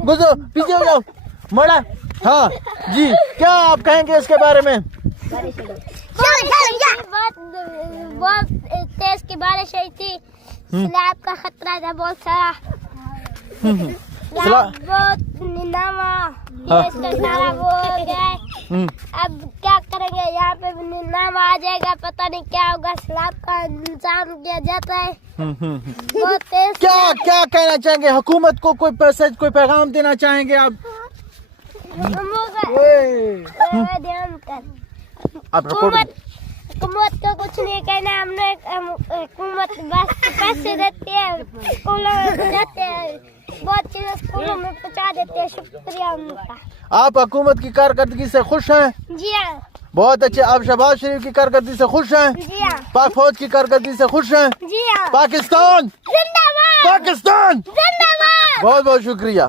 गुजरो पीछे हो जाओ मड़ा हाँ जी क्या आप कहेंगे इसके बारे में बहुत तेज की बारिश आई थी सैलाब का खतरा था बहुत सारा बहुत नीलावा ये सारा वो हो गया अब क्या करेंगे यहाँ पे नीलावा आ जाएगा पता नहीं क्या होगा सैलाब का इंतजाम किया जाता है बहुत तेज क्या क्या कहना चाहेंगे हुकूमत को कोई मैसेज कोई पैगाम देना चाहेंगे आप ध्यान कर आप रिपोर्ट हुकूमत को कुछ नहीं कहना हमने हुकूमत बस पैसे देती है स्कूलों में जाते हैं बहुत चीजें स्कूलों में पहुंचा देते हैं शुक्रिया उनका आप हुकूमत की कारकर्दगी से खुश हैं जी हाँ बहुत अच्छे आप शहबाज शरीफ की कारकर्दगी से खुश हैं जी हाँ पाक फौज की कारकर्दगी से खुश हैं जी हाँ पाकिस्तान जिंदाबाद पाकिस्तान जिंदाबाद बहुत बहुत शुक्रिया